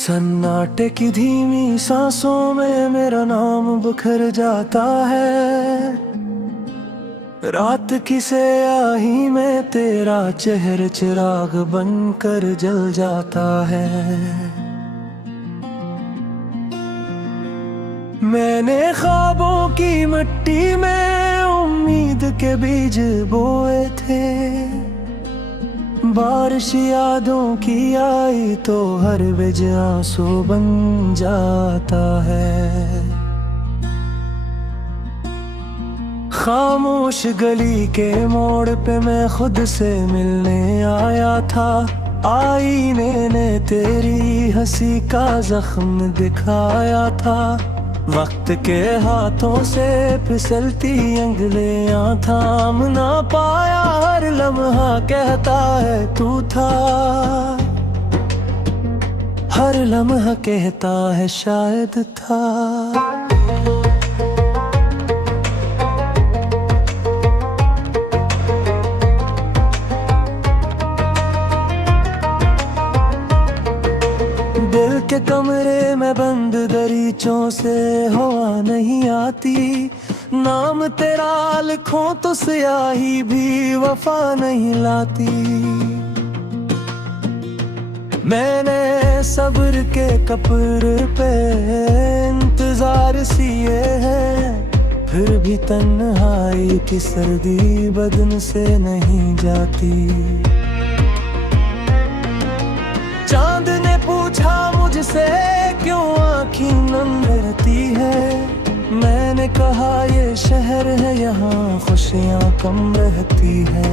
सन्नाटे की धीमी सांसों में मेरा नाम बिखर जाता है। रात की स्याही में तेरा चेहरा चिराग बनकर जल जाता है। मैंने ख्वाबों की मिट्टी में उम्मीद के बीज बोए थे। बारिश यादों की आई तो हर बीज आंसू बन जाता है। खामोश गली के मोड़ पे मैं खुद से मिलने आया था। आईने ने तेरी हंसी का जख्म दिखाया था। वक्त के हाथों से फिसलती अंगलियां थाम ना पाया। हर लम्हा कहता है तू था, हर लम्हा कहता है शायद था। दिल के कमरे में बंद दरीचों से हवा नहीं आती। नाम तेरा लिखूं तो स्याही भी वफा नहीं लाती। मैंने सब्र के कब्र पे इंतजार सिए हैं। फिर भी तन्हाई की सर्दी बदन से नहीं जाती। चांद ने पूछा मुझसे क्यों आँखें नम रहती है। मैंने कहा ये शहर है यहाँ खुशियाँ कम रहती है।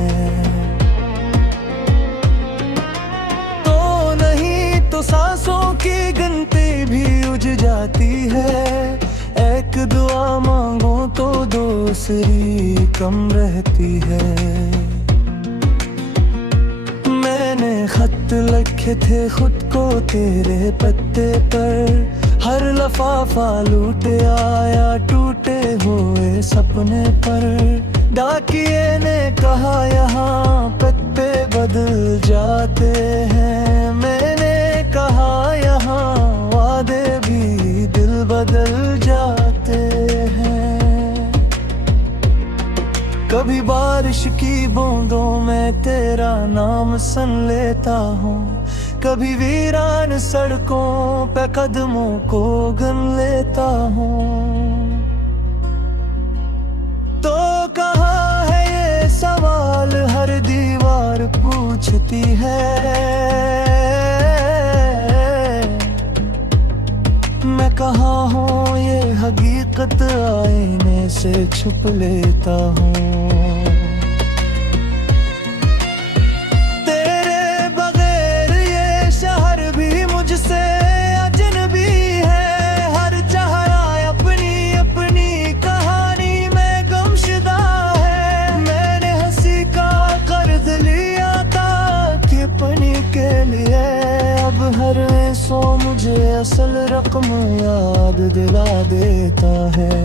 तो नहीं तो सांसों की गिनती भी उज जाती है। एक दुआ मांगो तो दूसरी कम रहती है। मैंने खत लिखे थे खुद को तेरे पत्ते पर। हर लफाफा लूट आया टूटे हुए सपने पर। डाकिए ने कहा यहाँ पत्ते बदल जाते हैं। मैंने कहा यहाँ वादे भी दिल बदल जाते हैं। कभी बारिश की बूंदों में तेरा नाम सुन लेता हूँ। कभी वीरान सड़कों पे कदमों को गिन लेता हूँ। तो कहाँ है ये सवाल हर दीवार पूछती है। मैं कहाँ हूँ ये हकीकत आईने से छुप लेता हूँ। सो मुझे असल रकम याद दिला देता है।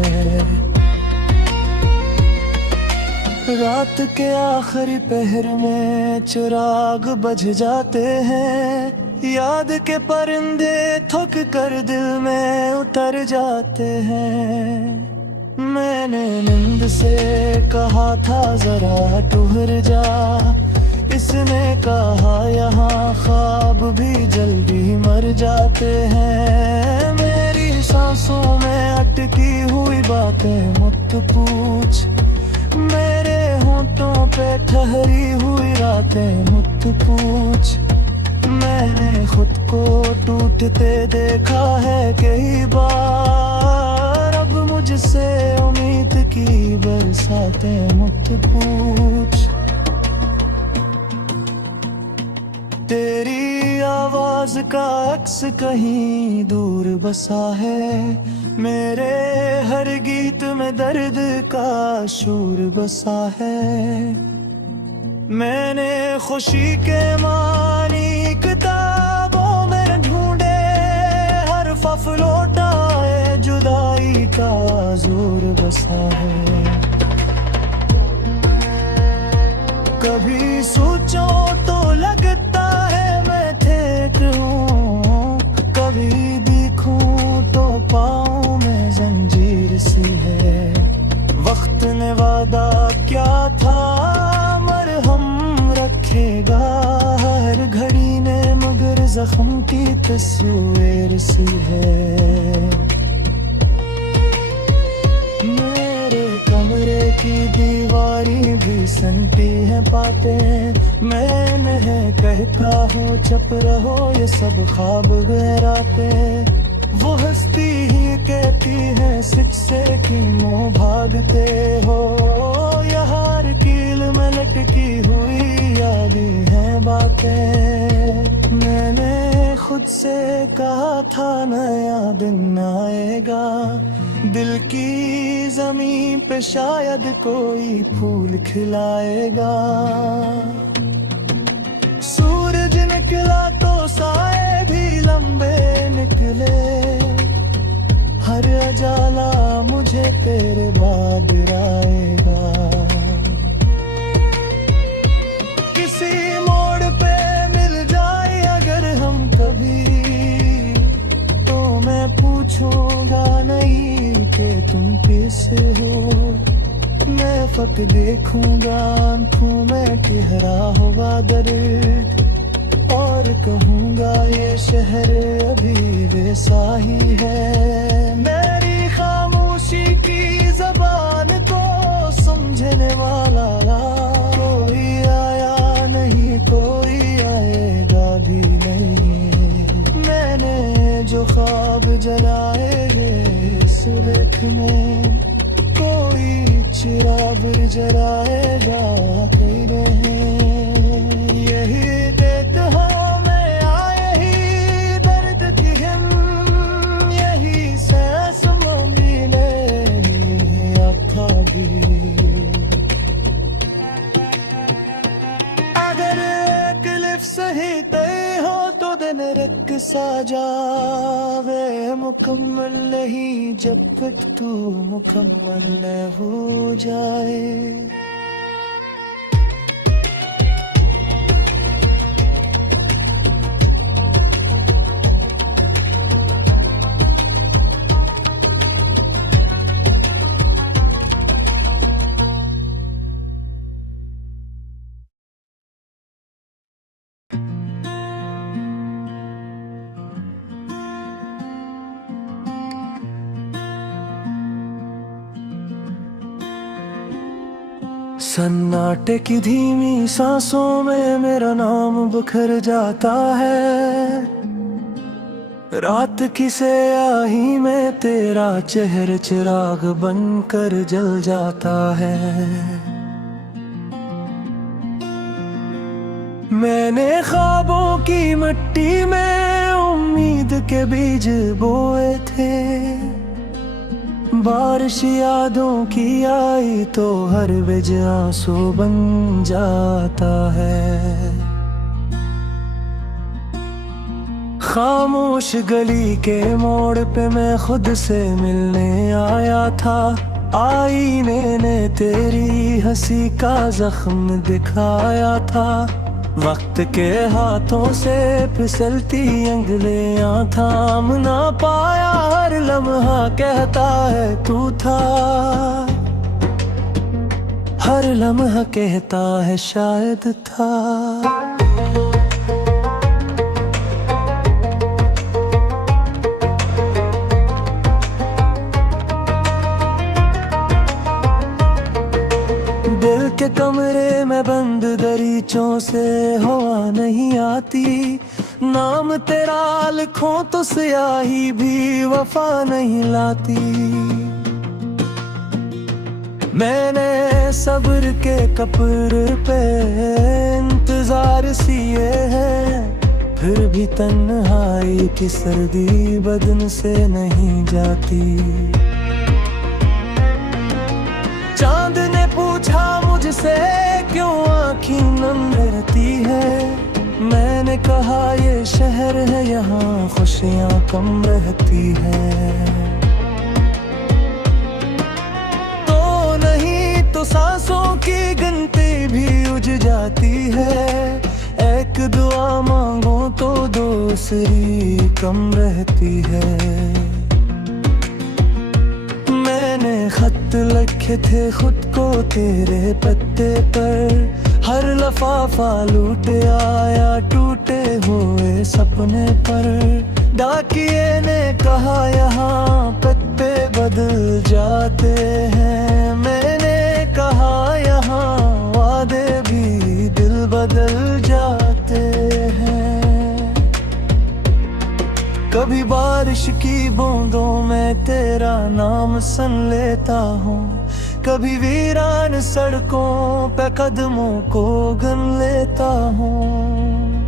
रात के आखिरी पहर में चिराग बुझ जाते हैं। याद के परिंदे थक कर दिल में उतर जाते हैं। मैंने नींद से कहा था जरा ठहर जा। इसने कहा यहाँ ख्वाब भी जल्दी मर जाते हैं। मेरी सांसों में अटकी हुई बातें मत पूछ। मेरे होंठों पे ठहरी हुई रातें मत पूछ। मैंने खुद को टूटते देखा है कई बार। अब मुझसे उम्मीद की बरसातें मत पूछ। तेरी आवाज का अक्स कहीं दूर बसा है। मेरे हर गीत में दर्द का शूर बसा है। मैंने खुशी के मानी किताबों में ढूंढे। हर फफ लौटाए जुदाई का जोर बसा है। कभी सोचो तो लगता है मैं ठेक हूँ। कभी देखूं तो पाँव में जंजीर सी है। वक्त ने वादा क्या था मरहम रखेगा हर घड़ी ने, मगर जख्म की तस्वीर सी है। मेरे कमरे की दीवारी भी सनती है बातें, मैं नहीं कहता हूँ चुप रहो ये सब ख्वाब गहराते। वो हंसती ही कहती है सच से कि मुँह भागते हो, यार कील में लटकी हुई यादें हैं बातें। मैंने खुद से कहा था नया दिन आएगा, दिल की जमीन पे शायद कोई फूल खिलाएगा। सूरज निकला तो साए भी लंबे निकले, हर अजाला मुझे तेरे बाद आएगा। किसी मोड़ पे मिल जाए अगर हम कभी, तो मैं पूछूंगा नहीं कि तुम कैसे हो। मैं फक देखूंगा आंखों में गहरा हुआ दर्द, और कहूंगा ये शहर अभी वैसा ही है। मेरी खामोशी की जबान को समझने वाला कोई आया नहीं, कोई आएगा भी नहीं। मैंने जो ख्वाब जलाए इस रेख में, कोई चिराग जलाएगा तेरे हैं। यही देत हो मैं आए ही दर्द की हम, यही सांस मिले आखा भी। अगर एक लिफ्ट सही तय हो तो दिन रख सा जावे, मुकम्मल नहीं जब तक तू मुकम्मल न हो जाए। सन्नाटे की धीमी सांसों में मेरा नाम बिखर जाता है, रात की स्याही में तेरा चेहरा चिराग बनकर जल जाता है। मैंने ख्वाबों की मिट्टी में उम्मीद के बीज बोए थे, बारिश यादों की आई तो हर बिज आंसू बन जाता है। खामोश गली के मोड़ पे मैं खुद से मिलने आया था, आईने ने तेरी हंसी का जख्म दिखाया था। वक्त के हाथों से फिसलती अंगलियां थाम ना पाया, हर लम्हा कहता है तू था, हर लम्हा कहता है शायद था। दिल के कमरे में बंद दरीचों से हवा नहीं आती, नाम तेरा लिखूं तो स्याही भी वफा नहीं लाती। मैंने सब्र के कब्र पे इंतजार सिए हैं, फिर भी तन्हाई की सर्दी बदन से नहीं जाती। चांद ने पूछा मुझसे क्यों आँखें नम रहती है, मैंने कहा ये शहर है यहाँ खुशियाँ कम रहती है। तो नहीं तो सांसों की गिनती भी उज जाती है, एक दुआ मांगो तो दूसरी कम रहती है। मैंने खत लिखे थे खुद को तेरे पत्ते पर, हर लफाफा लूट आया टूटे हुए सपने पर। डाकिए ने कहा यहाँ पत्ते बदल जाते हैं, मैंने कहा यहाँ वादे भी दिल बदल जाते हैं। कभी बारिश की बूंदों में तेरा नाम सुन लेता हूँ, कभी वीरान सड़कों पे कदमों को गन लेता हूँ।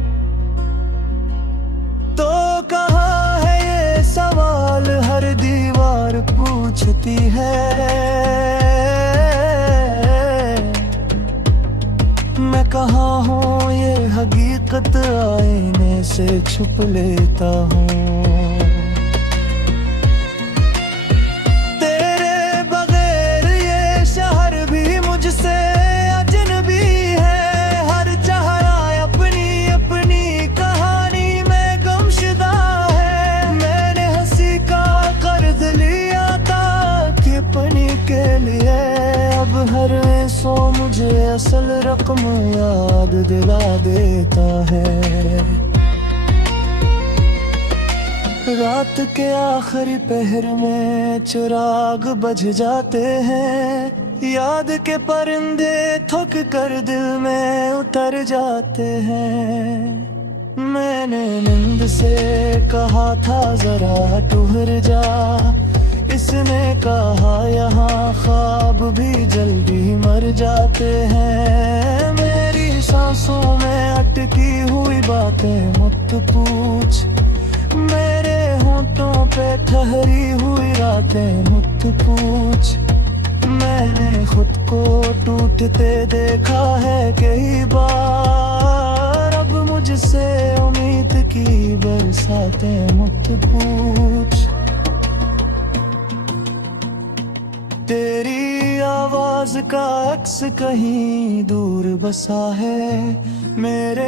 तो कहाँ है ये सवाल हर दीवार पूछती है, मैं कहाँ हूँ ये हकीकत आईने से छुप लेता हूँ। हर सो मुझे असल रकम याद दिला देता है। रात के आखिरी पहर में चिराग बुझ जाते हैं, याद के परिंदे थक कर दिल में उतर जाते हैं। मैंने नींद से कहा था जरा ठहर जा, इसने कहा यहाँ ख्वाब भी जल्दी मर जाते हैं। मेरी सांसों में अटकी हुई बातें मत पूछ, मेरे होंठों पे ठहरी हुई रातें मत पूछ। मैंने खुद को टूटते देखा है कई बार, अब मुझसे उम्मीद की बरसातें मत पूछ। तेरी आवाज का अक्स कहीं दूर बसा है, मेरे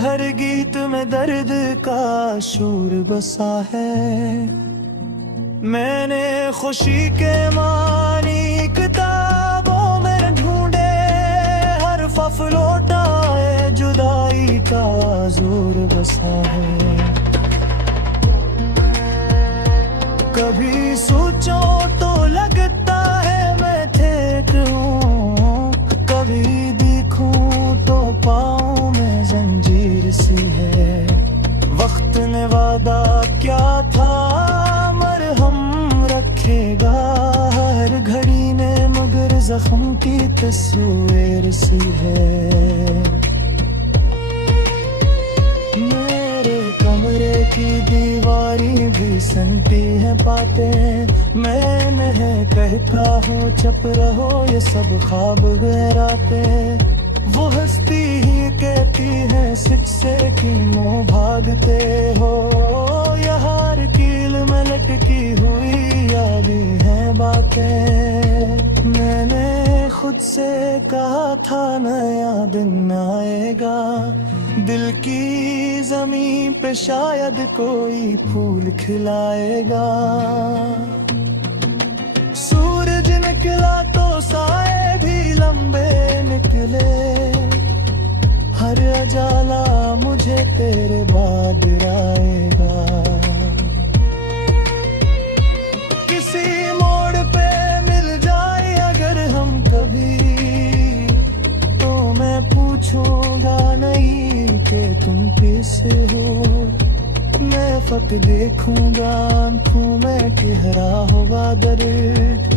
हर गीत में दर्द का शूर बसा है। मैंने खुशी के मानी किताबों में ढूंढे, हर फफ लौटाए जुदाई का जोर बसा है। कभी सोचो तो लगता है मैं ठीक हूँ, कभी देखूं तो पाँव में जंजीर सी है। वक्त ने वादा क्या था मरहम रखेगा, हर घड़ी ने मगर जख्म की तस्वीर सी है। कमरे की दीवारी भी सनती है बातें, मैं नहीं कहता हूँ चुप रहो ये सब ख्वाब गहराते। वो हंसती ही कहती है सिच से क्यों भागते हो, यार कील में लटकी हुई यादें हैं बातें। मैंने खुद से कहा था नया दिन आएगा, दिल की जमीन पे शायद कोई फूल खिलाएगा। सूरज निकला तो साए भी लंबे निकले, हर अजाला मुझे तेरे बाद आएगा। किसी मोड़ पे मिल जाए अगर हम कभी, तो मैं पूछूंगा नहीं कि तुम कैसे हो। मैं फक देखूंगा आंखों में गहरा हुआ दर्द,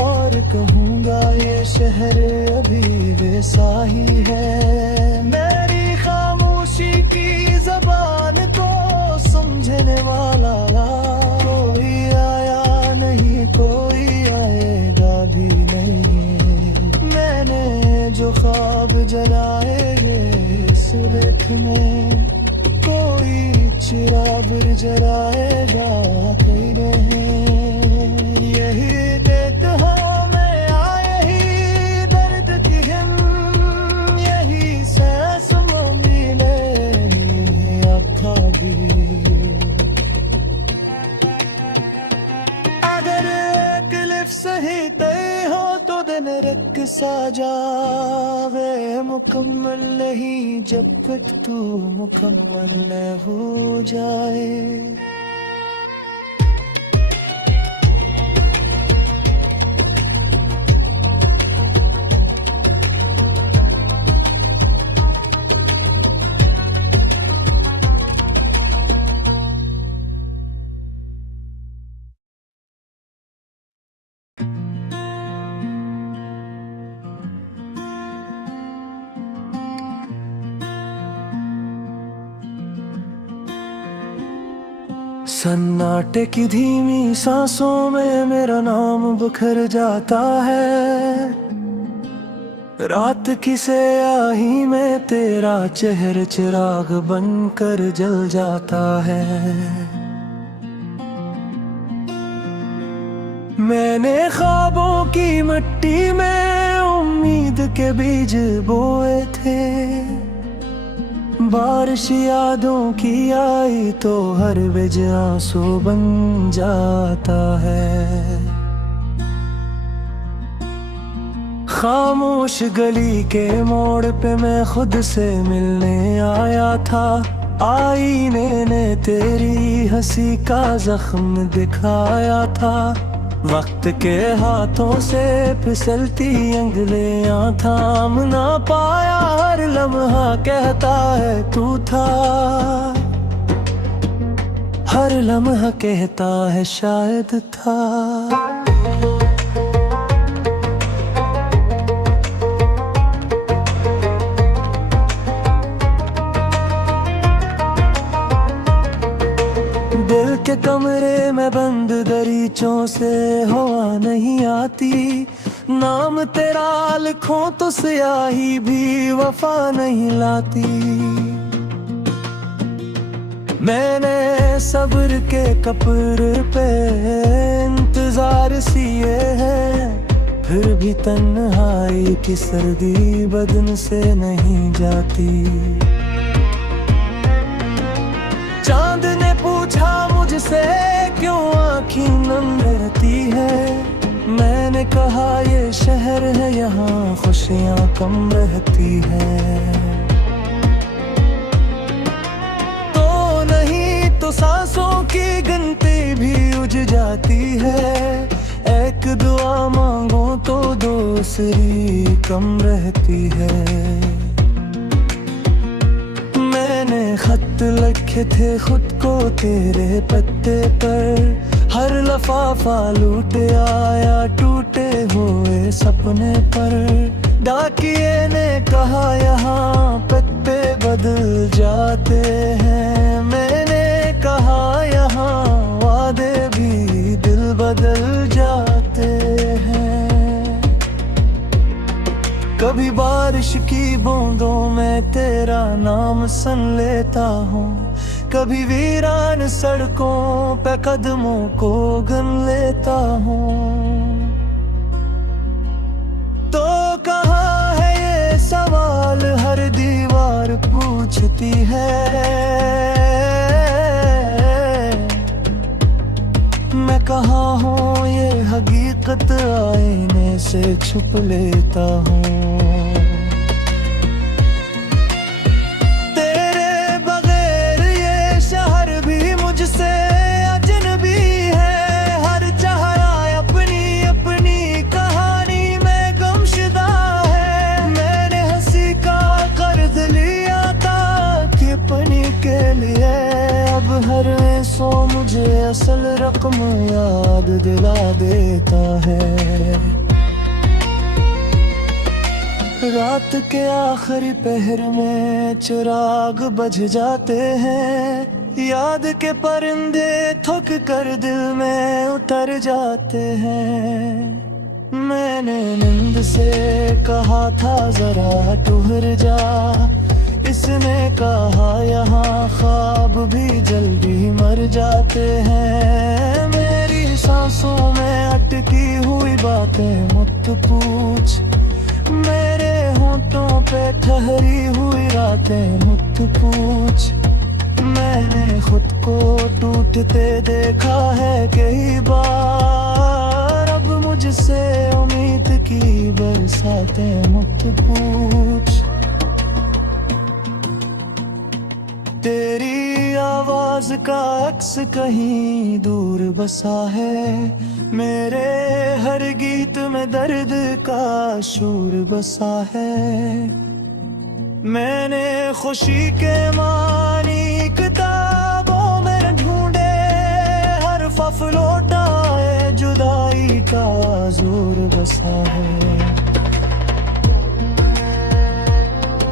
और कहूंगा ये शहर अभी वैसा ही है। मेरी खामोशी की जबान को समझने वाला कोई आया नहीं, कोई आएगा भी नहीं। मैंने जो ख्वाब जलाए इस रेत में, कोई चिराग जलाएगा कई रहे। यही देख हमें आए ही दर्द की हम, यही सांस मिले तकलीफ सही तय हो तो दिन रख सा जावे, मुकम्मल नहीं जब तक तू मुकम्मल न हो जाए। सन्नाटे की धीमी सांसों में मेरा नाम बिखर जाता है, रात की स्याही में तेरा चेहरा चिराग बनकर जल जाता है। मैंने ख्वाबों की मिट्टी में उम्मीद के बीज बोए थे, बारिश यादों की आई तो हर बीज आंसू बन जाता है। खामोश गली के मोड़ पे मैं खुद से मिलने आया था, आईने ने तेरी हंसी का जख्म दिखाया था। वक्त के हाथों से फिसलती अंगलियां थाम ना पाया, हर लम्हा कहता है तू था, हर लम्हा कहता है शायद था। दिल के कमरे में बंद दरीचों से हवा नहीं आती, नाम तेरा लिखूं तो स्याही भी वफा नहीं लाती। मैंने सब्र के कब्र पे इंतजार सिए हैं, फिर भी तन्हाई की सर्दी बदन से नहीं जाती। चांद ने पूछा मुझसे क्यों आँखी नम रहती है, मैंने कहा ये शहर है यहाँ खुशियाँ कम रहती है। तो नहीं तो सांसों की गिनती भी उज जाती है, एक दुआ मांगो तो दूसरी कम रहती है। मैंने खत लिखे थे खुद को तेरे पत्ते पर, हर लफाफा लूट आया टूटे हुए सपने पर। डाकिए ने कहा यहाँ पत्ते बदल जाते हैं, मैंने कहा यहाँ वादे भी दिल बदल जाते हैं। कभी बारिश की बूंदों में तेरा नाम सुन लेता हूँ, कभी वीरान सड़कों पे कदमों को गन लेता हूँ। तो कहाँ है ये सवाल हर दीवार पूछती है, मैं कहाँ हूँ ये हकीकत आईने से छुप लेता हूँ। तेरे बगैर ये शहर भी मुझसे अजनबी है, हर चेहरा अपनी अपनी कहानी में गुमशुदा है। मैंने हंसी का कर्ज लिया था कि अपनी के लिए, अब हर ऐसो मुझे असल रकम याद दिला देता है। रात के आखिरी पहर में चिराग बुझ जाते हैं, याद के परिंदे थक कर दिल में उतर जाते हैं। मैंने नींद से कहा था जरा ठहर जा, इसने कहा यहाँ ख्वाब भी जल्दी मर जाते हैं। मेरी सांसों में अटकी हुई बातें मुझ पूछ, मेरे होंठों पे ठहरी हुई रातें मुझ पूछ। मैंने खुद को टूटते देखा है कई बार, अब मुझे बरसाते मुक्त पूछ। तेरी आवाज का अक्स कहीं दूर बसा है, मेरे हर गीत में दर्द का शूर बसा है। मैंने खुशी के मानी किताबों में ढूंढे, हर फफ लौटाए जुदाई का जोर बसा है।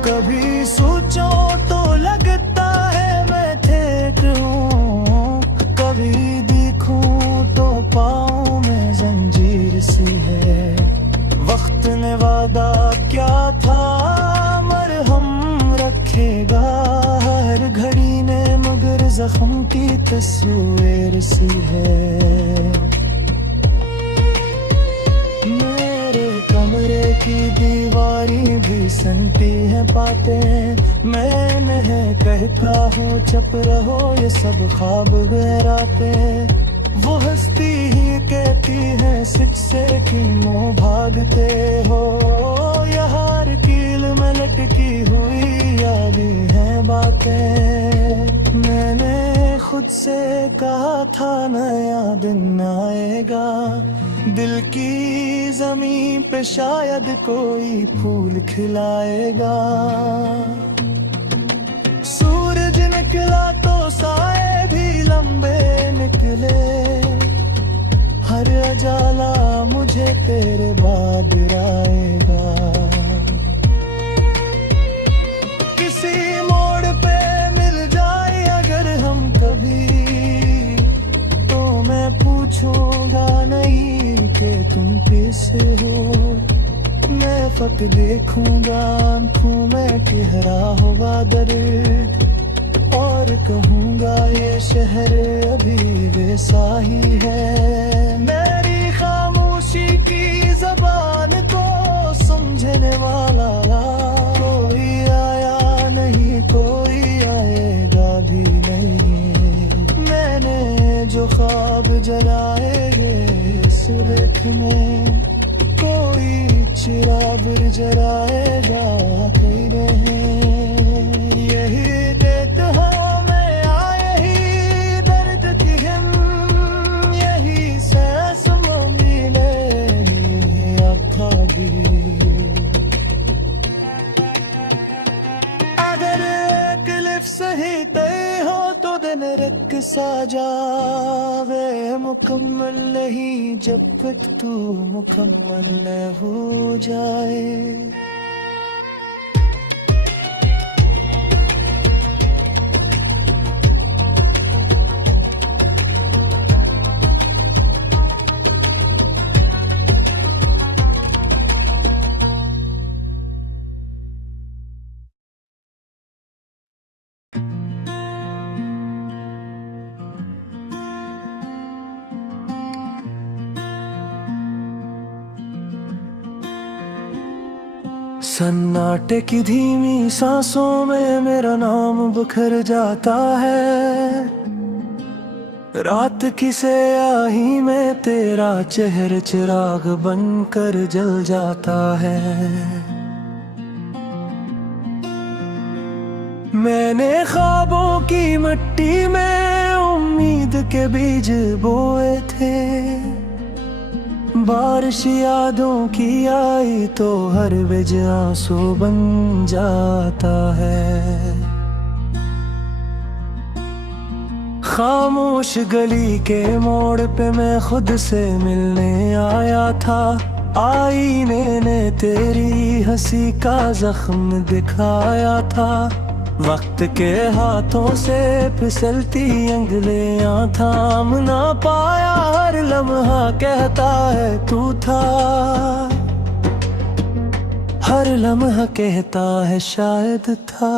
कभी सोचो तो लगता है मैं ठेठ हूँ, कभी देखूं तो पाँव में जंजीर सी है। वक्त ने वादा क्या था मरहम रखेगा, हर घड़ी ने मगर जख्म की तस्वीर सी है। मेरे कमरे की दीवारी भी सनती है बातें, मैं नहीं कहता हूँ चुप रहो ये सब ख्वाब गहराते। वो हंसती ही कहती है सिच से कि मुँह भागते हो, यार कील में लटकी हुई यादें हैं बातें। मैंने खुद से कहा था नया दिन आएगा, दिल की जमीन पे शायद कोई फूल खिलाएगा। सूरज निकला तो साए भी लंबे निकले, हर अजाला मुझे तेरे बाद आएगा। किसी मोड़ पे मिल जाए अगर हम कभी, तो मैं पूछूंगा नहीं कि तुम कैसे हो। मैं फक देखूंगा आंखों में गहरा हुआ दर्द, और कहूंगा ये शहर अभी वैसा ही है। मेरी खामोशी की जबान को समझने वाला कोई आया नहीं, कोई आएगा भी नहीं। मैंने जो ख्वाब जलाए इस रेख में, कोई चिराग जलाएगा कई रहे। यही देत हमें आए ही दर्द की हिम, यही सांस मिले आखा भी। अगर एक लिफ सही तय हो तो दिन रख सा जावे, मुकम्मल नहीं जब तक तू मुकम्मल न हो जाए। सन्नाटे की धीमी सांसों में मेरा नाम बिखर जाता है, रात की स्याही में तेरा चेहरा चिराग बनकर जल जाता है। मैंने ख्वाबों की मिट्टी में उम्मीद के बीज बोए थे, बारिश यादों की आई तो हर बीज आंसू बन जाता है। खामोश गली के मोड़ पे मैं खुद से मिलने आया था, आईने ने तेरी हंसी का जख्म दिखाया था। वक्त के हाथों से फिसलती अंगलियां थाम ना पाया, हर लम्हा कहता है तू था, हर लम्हा कहता है शायद था।